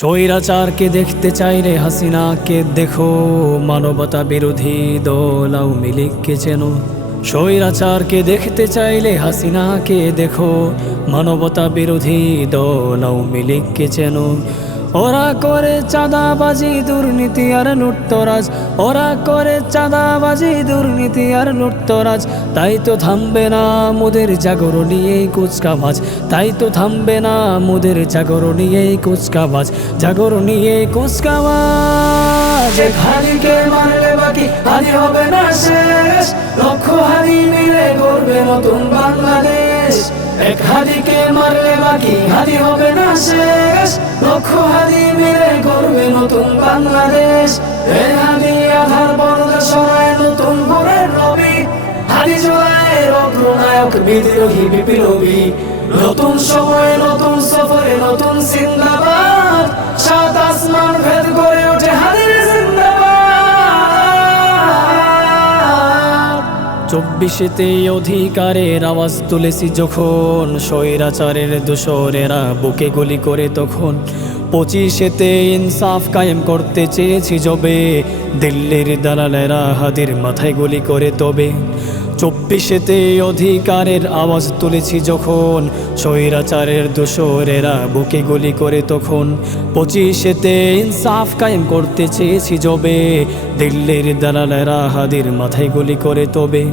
স্বৈরাচারকে দেখতে চাইলে হাসিনাকে দেখো, মানবতা বিরোধী দল আওয়ামী লীগকে চেনো। স্বৈরাচারকে দেখতে চাইলে হাসিনাকে দেখো, মানবতা বিরোধী দল আওয়ামী লীগকে চেনো। ওরা করে চাঁদাবাজি দুর্নীতি আর লুটতরাজ, ওরা করে চাঁদাবাজি দুর্নীতি আর লুটতরাজ। তাই তো থামবে না মোদের জাগরণী এই কুচকাবাজ, তাই তো থামবে না মোদের জাগরণী এই কুচকাবাজ, জাগরণী এই কুচকাবাজ। এক হাদিকে মারলে বাকি হাদি হবে না শেষ, লক্ষ হাদি মিলে গড়বে নতুন বাংলাদেশ। এক হাদিকে মারলে বাকি হাদি হবে না শেষ, লক্ষ হাদি মিলে গড়বে নতুন বাংলাদেশ। এই হাদি আধার পর্দা সরায় নতুন ভোরের রবি, হাদি জোড়ায়ের অগ্রনায়ক বিদ্রোহী বিপ্লবী। নতুন সময়ে নতুন সফরে নতুন জিন্দাবাদ, সাত আসমান ভেদ করে ওঠে হাদির জিন্দাবাদ। 24তে অধিকারের আওয়াজ তুলেছি যখন, স্বৈরাচারের দোসরেরা বুকে গুলি করে তখন। 25তে ইনসাফ কায়েম করতে চেয়েছি যবে, দিল্লির দালালেরা হাদির মাথায় গুলি করে তবে। 24তে অধিকারের আওয়াজ তুলেছি যখন, স্বৈরাচারের দোসরেরা বুকে গুলি করে তখন। 25তে ইনসাফ কায়েম করতে চেয়েছি যবে, দিল্লির দালালেরা হাদির মাথায় গুলি করে তবে।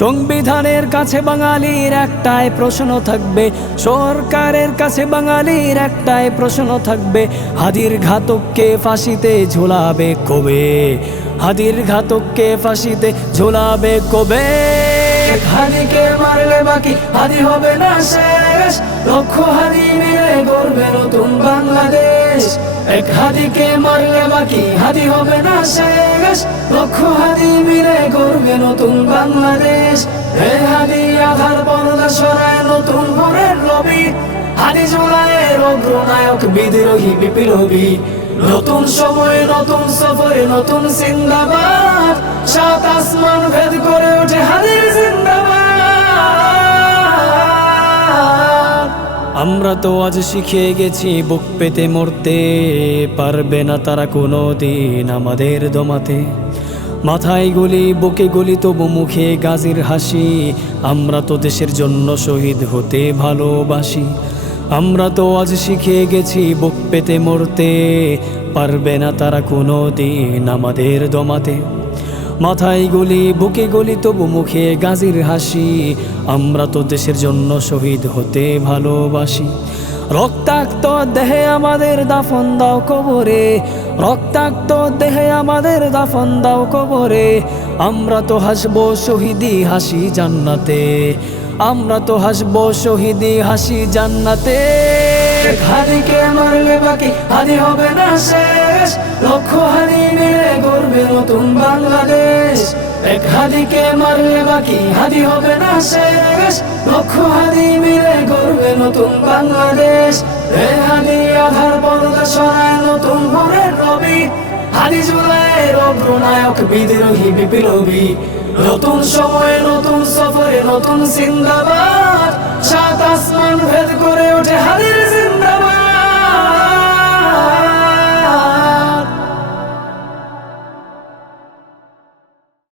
সংবিধানের কাছে বাঙালির একটাই প্রশ্ন থাকবে, সরকারের কাছে বাঙালির একটাই প্রশ্ন থাকবে, হাদির ঘাতককে ফাঁসিতে ঝোলাবে কবে, হাদির ঘাতককে ফাঁসিতে ঝোলাবে কবে। এক হাদিকে মারলে বাকি হাদি হবে না শেষ, লক্ষ হাদি মিলে গড়বে নতুন বাংলাদেশ। এক হাদিকে মারলে বাকি হাদি হবে না শেষ, লক্ষ হাদি মিলে গড়বে নতুন বাংলাদেশ। এই হাদি আধার পর্দা সরায় নতুন ভোরের রবি, হাদি জোড়ায়ের অগ্রনায়ক বিদ্রোহী বিপ্লবী। নতুন সময়ে নতুন সফরে নতুন জিন্দাবাদ, সাত আসমান ভেদ করে ওঠে হাদির জিন্দাবাদ। আমরা তো আজ শিখে গেছি বুক পেতে মরতে, পারবে না তারা কোনো দিন আমাদের দমাতে। মাথায় গুলি বুকে গুলি তবু মুখে গাজীর হাসি, আমরা তো দেশের জন্য শহীদ হতে ভালোবাসি। আমরা তো আজ শিখে গেছি বুক পেতে মরতে, পারবে না তারা কোনো দিন আমাদের দমাতে। মাথায় গুলি বুকে গুলি তবু মুখে গাজীর হাসি, আমরা তো দেশের জন্য শহীদ হতে ভালোবাসি। রক্তাক্ত দেহে আমাদের দাফন দাও কবরে, রক্তাক্ত দেহে আমাদের দাফন দাও কবরে। আমরা তো হাসবো শহীদি হাসি জান্নাতে, আমরা তো হাসবো শহীদি হাসি জান্নাতে। এক হাদিকে মারলে বাকি হাদি হবে না শেষ, লক্ষ হাদি মিলে গড়বে নতুন বাংলাদেশ। এক হাদিকে মারলে বাকি হাদি হবে না শেষ, লক্ষ হাদি মিলে গড়বে নতুন বাংলাদেশ। এই হাদি আধার পর্দা সরায় নতুন ভোরের রবি, হাদি জোড়ায়ের অগ্রনায়ক বিদ্রোহী বিপ্লবী। নতুন সময়ে নতুন সফরে নতুন জিন্দাবাদ, সাত আসমান ভেদ করে ওঠে হাদির জিন্দাবাদ।